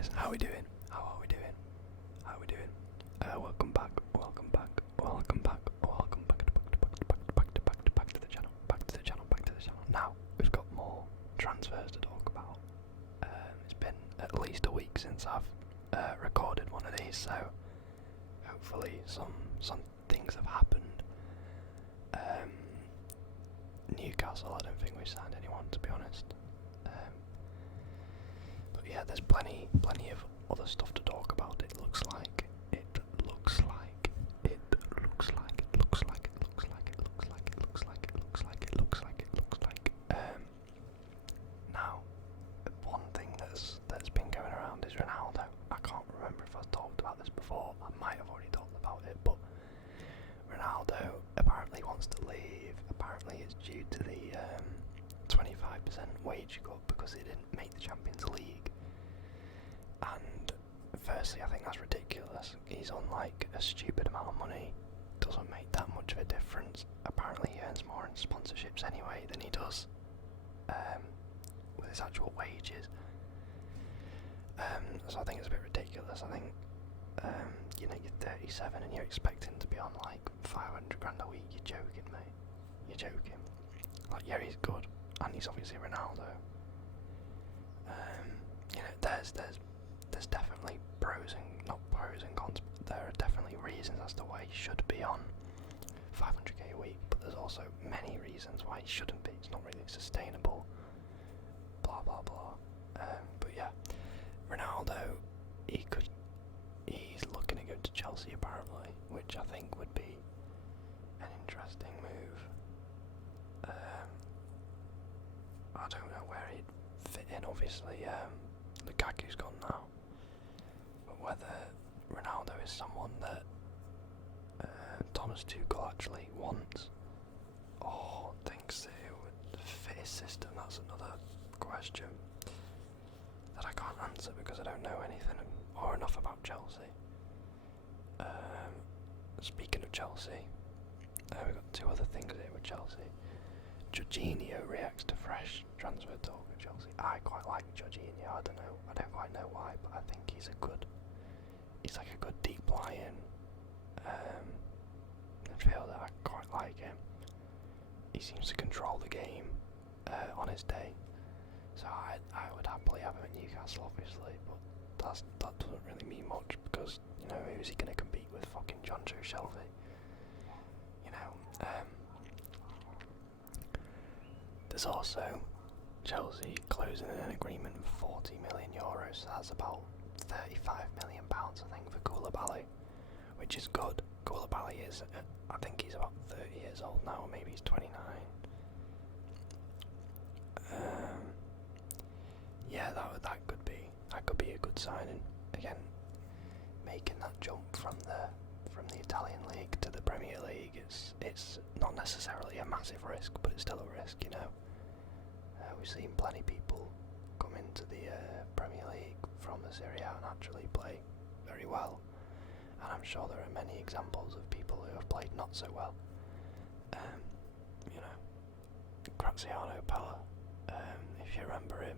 guys, how are we doing? How are we doing? How are we doing? Welcome back to the channel. Now, we've got more transfers to talk about. It's been at least a week since I've recorded one of these, so hopefully some things have happened. Newcastle, I don't think we've signed anyone, to be honest. But yeah, there's plenty of other stuff to talk about. It looks like. Now, one thing that's been going around is Ronaldo. I can't remember if I've talked about this before. I might have already talked about it, but Ronaldo apparently wants to leave. Apparently it's due to the 25% wage cut because he didn't make the Champions League. And firstly, I think that's ridiculous. He's on like a stupid amount of money. Doesn't make that much of a difference. Apparently he earns more in sponsorships anyway than he does with his actual wages. So I think it's a bit ridiculous. I think you're 37 and you're expecting to be on like 500 grand a week. You're joking, mate. You're joking. Like, yeah, he's good, and he's obviously Ronaldo. There's definitely not pros and cons. But there are definitely reasons as to why he should be on 500k a week, but there's also many reasons why he shouldn't be. It's not really sustainable. Blah blah blah. But yeah, Ronaldo, he's looking to go to Chelsea apparently, which I think would be an interesting move. I don't know where he'd fit in, obviously. Lukaku's gone now, but whether Ronaldo is someone that Thomas Tuchel actually wants or thinks that it would fit his system, that's another question that I can't answer because I don't know anything or enough about Chelsea. Speaking of Chelsea, we've got two other things here with Chelsea. Jorginho reacts to fresh transfer talk at Chelsea. I quite like Jorginho. I don't quite know why, but I think he's like a good deep lying midfielder. I quite like him. He seems to control the game on his day. So I would happily have him at Newcastle, obviously, but that doesn't really mean much because, who's he going to compete with? Fucking John Joe Shelby. There's also Chelsea closing an agreement of 40 million euros, so that's about 35 million pounds, I think, for Koulibaly, which is good. Koulibaly is, I think he's about 30 years old now, or maybe he's 29. Yeah, that could be a good signing. Again, making that jump from the Italian league to the Premier League, it's not necessarily a massive risk, but it's still a risk, We've seen plenty of people come into the Premier League from the Serie A and actually play very well, and I'm sure there are many examples of people who have played not so well. Graziano Pella, if you remember him,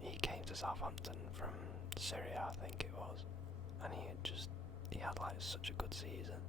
he came to Southampton from Serie A, I think it was, and he had like such a good season,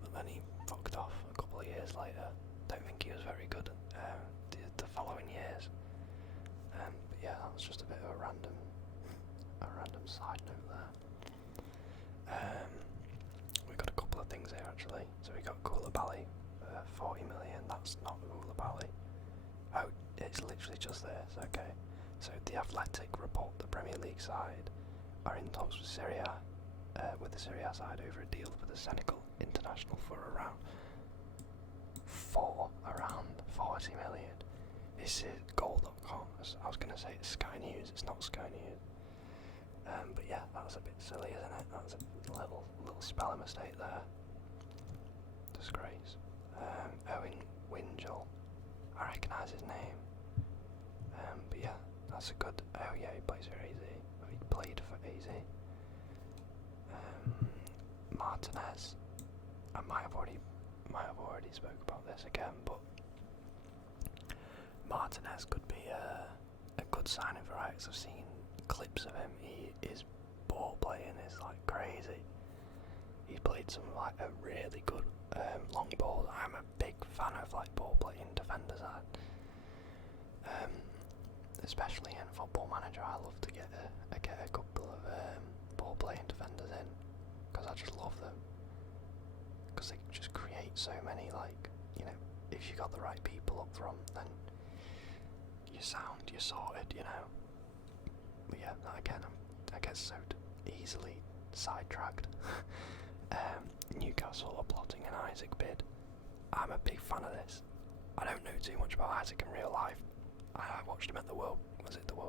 but then he fucked off a couple of years later. Don't think he was very good the following years. But yeah, that was just a bit of a random side note there. We've got a couple of things here actually. So we got Koulibaly for 40 million. That's not Koulibaly. Oh, it's literally just this. Okay. So the Athletic report the Premier League side are in talks with the Serie A side over a deal for the Senegal international for around 40 million. This is goal.com. I was going to say it's Sky News. It's not Sky News. But yeah, that's a bit silly, isn't it? That's a little spelling mistake there. Disgrace. Owen Winjel. I recognise his name. But yeah, that's a good. Oh yeah, he plays for AZ. He played for AZ. Martinez. I might have already spoke about this again, but Martinez could be a good signing for Ajax. I've seen clips of him. His ball playing is like crazy. He played some like a really good long ball. I'm a big fan of like ball playing defenders. Especially in Football Manager, I love to get a couple of ball playing defenders in because I just love them. Because they just create so many, like, you know, if you got the right people up front, then you're sorted, you know. But yeah, again, I get so easily sidetracked. Newcastle are plotting an Isaac bid. I'm a big fan of this. I don't know too much about Isaac in real life. I watched him at the World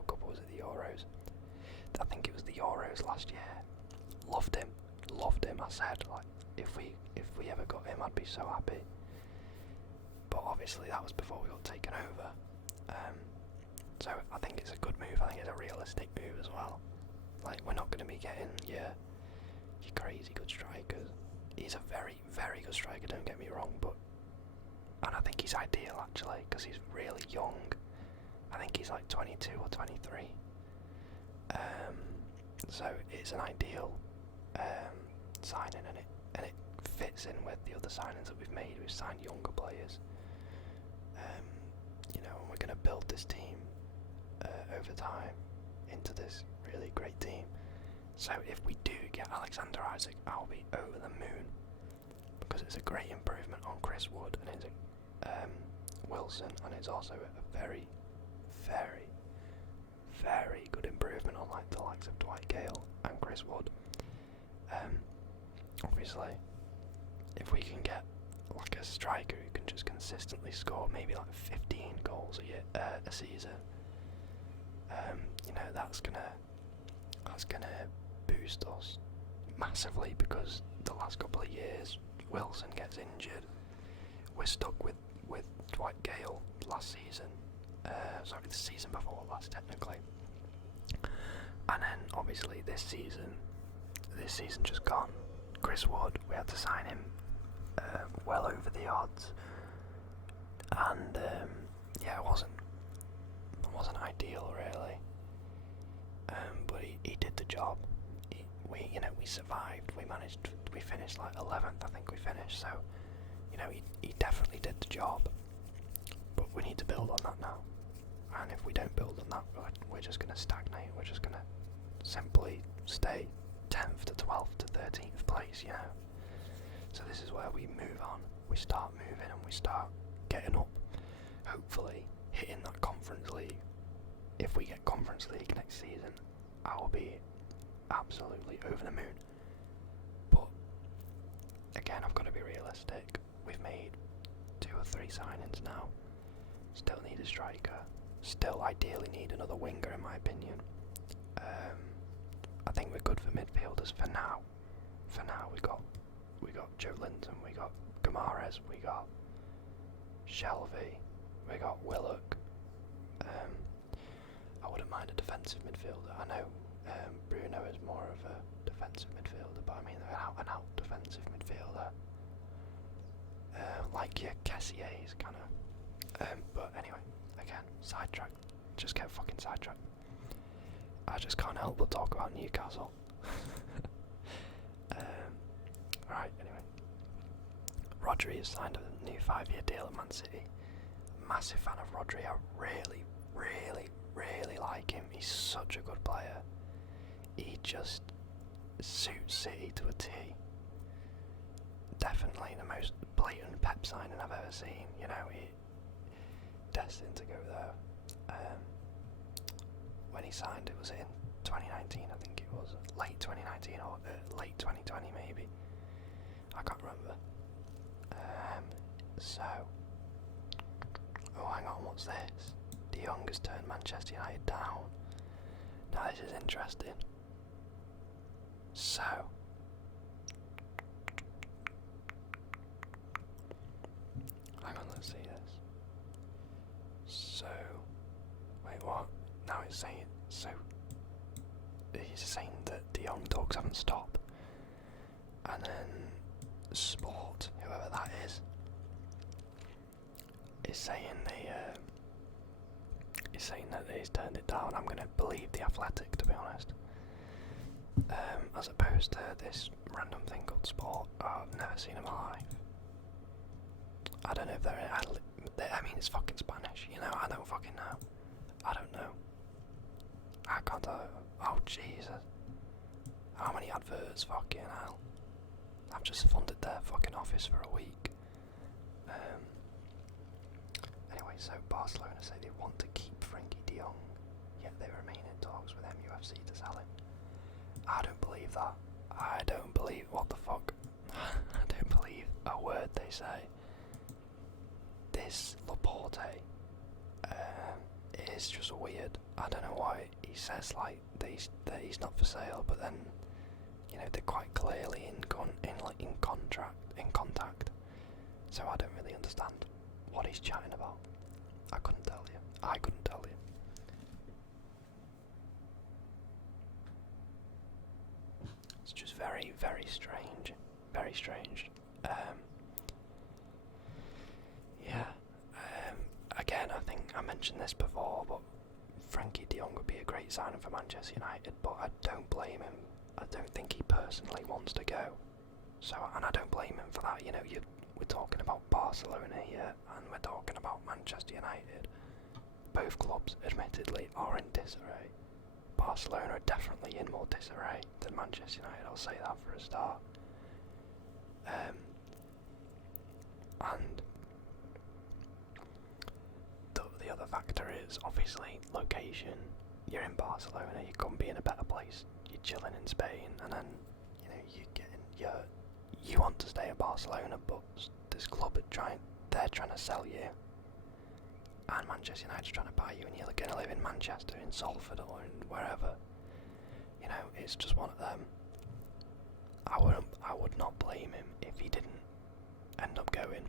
Cup or was it the Euros? I think it was the Euros last year. Loved him. I said, like, if we ever got him, I'd be so happy. But obviously that was before we got taken over. So I think it's a good move. I think it's a realistic move as well. Like, we're not going to be getting your crazy good strikers. He's a very, very good striker, don't get me wrong, and I think he's ideal actually, because he's really young. I think he's like 22 or 23. So it's an ideal signing, and it fits in with the other signings that we've made. We've signed younger players. You know, and we're going to build this team over time into this really great team. So if we do get Alexander Isaac, I'll be over the moon, because it's a great improvement on Chris Wood and it's Wilson, and it's also a very, very, very good improvement on like the likes of Dwight Gale and Chris Wood. Obviously, if we can get like a striker who can just consistently score maybe like 15 goals a season, you know, that's gonna boost us massively, because the last couple of years Wilson gets injured. We're stuck with Dwight Gale last season. Sorry, the season before last technically. And then obviously this season just gone. Chris Wood, we had to sign him well over the odds, and yeah, it wasn't ideal really. But he did the job. We survived. We finished like 11th, I think we finished. So, you know, he definitely did the job. But we need to build on that now. And if we don't build on that, we're just going to stagnate. We're just going to simply stay 10th to 12th to 13th place, you know. So this is where we move on. We start moving and we start getting up. Hopefully hitting that Conference League. If we get Conference League next season, I will be absolutely over the moon. But again, I've got to be realistic. We've made 2 or 3 signings now. Still need a striker. Still ideally need another winger, in my opinion. I think we're good for midfielders for now. For now, we got Joe Linton, we got Gamares, we got Shelby, we got Willock. I wouldn't mind a defensive midfielder. I know Bruno is more of a defensive midfielder, but I mean an out defensive midfielder, like your Cassier's kind of. But anyway, again, sidetrack. Just get fucking sidetracked. I just can't help but talk about Newcastle. Right, anyway. Rodri has signed a new 5-year deal at Man City. Massive fan of Rodri. I really, really, really like him. He's such a good player. He just suits City to a T. Definitely the most blatant Pep signing I've ever seen. You know, he destined to go there. When he signed, it was in 2019, I think it was late 2019 or late 2020 maybe. I can't remember. Oh, hang on, what's this? De Jong has turned Manchester United down. Now this is interesting. So, hang on, let's see this. So, wait, what? Now it's saying, so, he's saying that De Jong talks haven't stopped. And then Sport, whoever that is saying He's saying that he's turned it down. I'm going to believe the Athletic, to be honest. As opposed to this random thing called Sport. Oh, I've never seen in my life. I don't know if they're... I mean, it's fucking Spanish, you know? I don't fucking know. I don't know. I can't tell. Oh, Jesus. How many adverts? Fucking hell. I've just funded their fucking office for a week. Anyway, so Barcelona say they want to keep Frankie de Jong, yet they remain in talks with MUFC to sell him. I don't believe that. I don't believe... What the fuck? I don't believe a word they say. This Laporte is just weird. I don't know why he says like that he's not for sale, but then you know they're quite clearly in contact. So I don't really understand what he's chatting about. I couldn't tell you. It's just very, very strange. Very strange. Again, I think I mentioned this before, but Frankie de Jong would be a great signing for Manchester United, but I don't blame him. I don't think he personally wants to go. So, and I don't blame him for that. You know, we're talking about Barcelona here, and we're talking about Manchester United. Both clubs, admittedly, are in disarray. Barcelona are definitely in more disarray than Manchester United, I'll say that for a start. And the other factor is obviously location. You're in Barcelona, you couldn't be in a better place. You're chilling in Spain, and then you know you want to stay at Barcelona, but this club they're trying to sell you, and Manchester United's trying to buy you, and you're going to live in Manchester, in Salford, or in wherever. You know, it's just one of them. I would not blame him if he didn't end up going.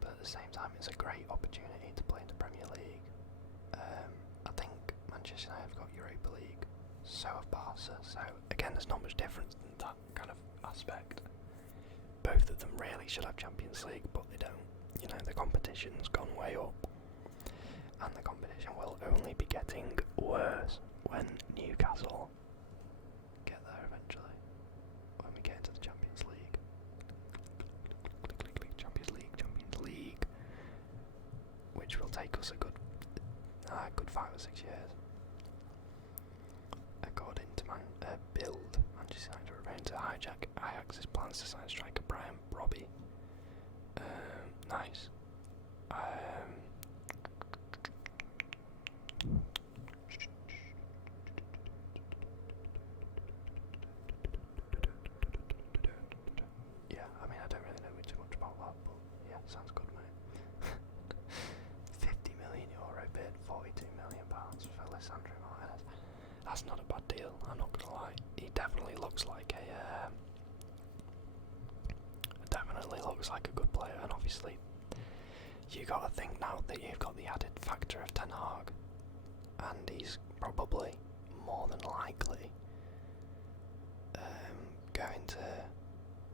But at the same time, it's a great opportunity to play in the Premier League. I think Manchester United have got Europa League, so have Barca. So again, there's not much difference in that kind of aspect. Both of them really should have Champions League, but they don't. You know, the competition's gone way up, and the competition will only be getting worse when Newcastle get there eventually. When we get into the Champions League. Champions League, which will take us a good 5 or 6 years. According to Build, Manchester United are preparing to hijack Ajax's plans to sign striker Brian Robbie. Nice. Yeah, I mean, I don't really know too much about that, but yeah, sounds good, mate. 50 million euro bid, 42 million pounds for Lisandro Martinez. That's not a bad deal, I'm not gonna lie. He definitely looks like a good player, and obviously you gotta think now that you've got the added factor of Ten Hag, and he's probably more than likely going to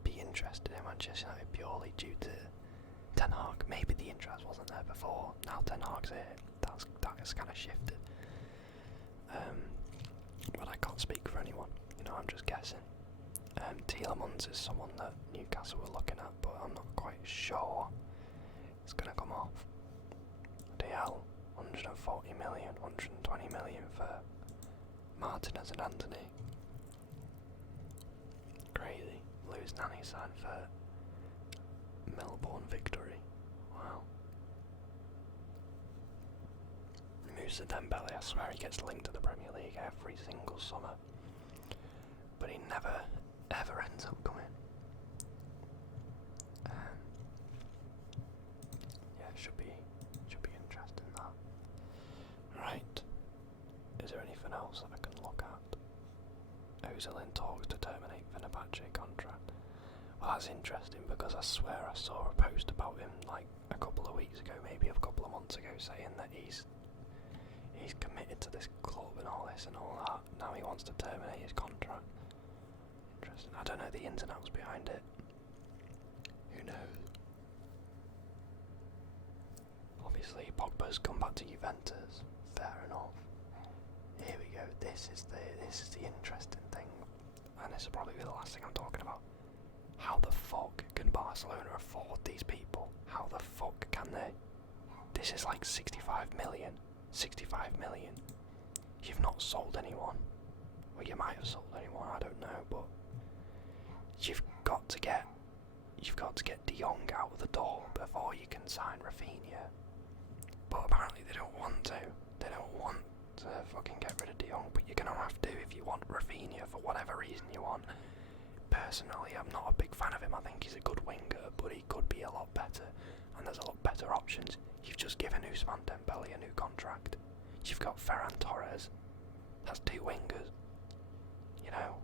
be interested in Manchester United purely due to Ten Hag. Maybe the interest wasn't there before, now Ten Hag's here, that has kind of shifted. But I can't speak for anyone, you know, I'm just guessing. Tielemans is someone that Newcastle were looking at, but I'm not quite sure it's going to come off. DL, 140 million, 120 million for Martinez and Anthony. Crazy. Lewis Nani signed for Melbourne Victory. Wow. Moussa Dembele, I swear he gets linked to the Premier League every single summer, but he never ever ends up coming. Yeah, should be interesting that. Right. Is there anything else that I can look at? Ozil in talks to terminate Fenerbahce contract. Well, that's interesting because I swear I saw a post about him like a couple of weeks ago, maybe a couple of months ago, saying that he's committed to this club and all this and all that. Now he wants to terminate his contract. Interesting. I don't know the ins and outs behind it. Who knows? Obviously, Pogba Drogba's come back to Juventus. Fair enough. Here we go. This is the interesting thing, and this will probably be the last thing I'm talking about. How the fuck can Barcelona afford these people? How the fuck can they? This is like 65 million. 65 million. You've not sold anyone. Well, you might have sold anyone, I don't know, but you've got to get De Jong out of the door before you can sign Rafinha. But apparently they don't want to. They don't want to fucking get rid of De Jong, but you're gonna have to if you want Rafinha for whatever reason you want. Personally, I'm not a big fan of him. I think he's a good winger, but he could be a lot better, and there's a lot better options. You've just given Ousmane Dembele a new contract. You've got Ferran Torres. That's 2 wingers. You know,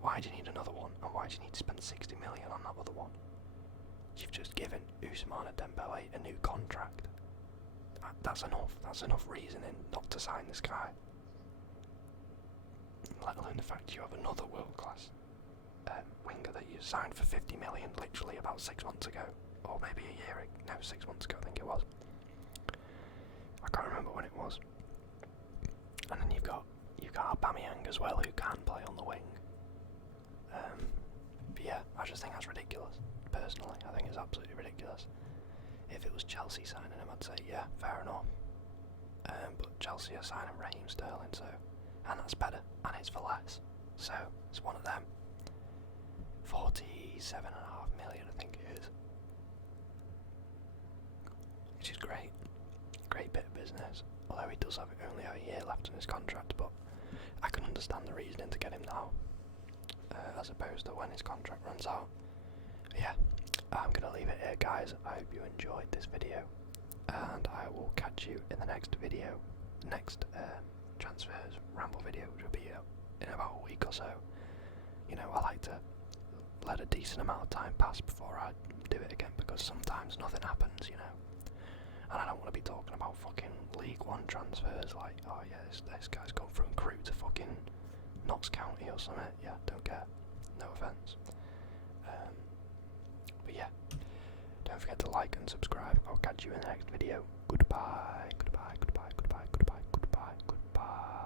why do you need another one? And why do you need to spend 60 million on that other one? You've just given Ousmane Dembele a new contract. That's enough. That's enough reasoning not to sign this guy. Let alone the fact you have another world-class winger that you signed for 50 million literally about 6 months ago. Or maybe a year ago. No, 6 months ago I think it was. I can't remember when it was. And then you've got Aubameyang as well, who can play on the wing. But yeah, I just think that's ridiculous. Personally, I think it's absolutely ridiculous. If it was Chelsea signing him, I'd say yeah, fair enough. But Chelsea are signing Raheem Sterling, and that's better, and it's for less. So it's one of them. 47.5 million, I think it is. Which is great. Great bit of business. Although he does only have a year left on his contract, but I can understand the reasoning to get him now, as opposed to when his contract runs out. But yeah, I'm going to leave it here, guys. I hope you enjoyed this video, and I will catch you in the next video, next transfers ramble video, which will be in about a week or so. You know, I like to let a decent amount of time pass before I do it again, because sometimes nothing happens, you know. And I don't want to be talking about fucking League One transfers like, oh yeah, this guy's gone from Crewe to fucking Notts County or something. Yeah, don't care. No offence. But yeah, don't forget to like and subscribe. I'll catch you in the next video. Goodbye, goodbye, goodbye, goodbye, goodbye, goodbye, goodbye.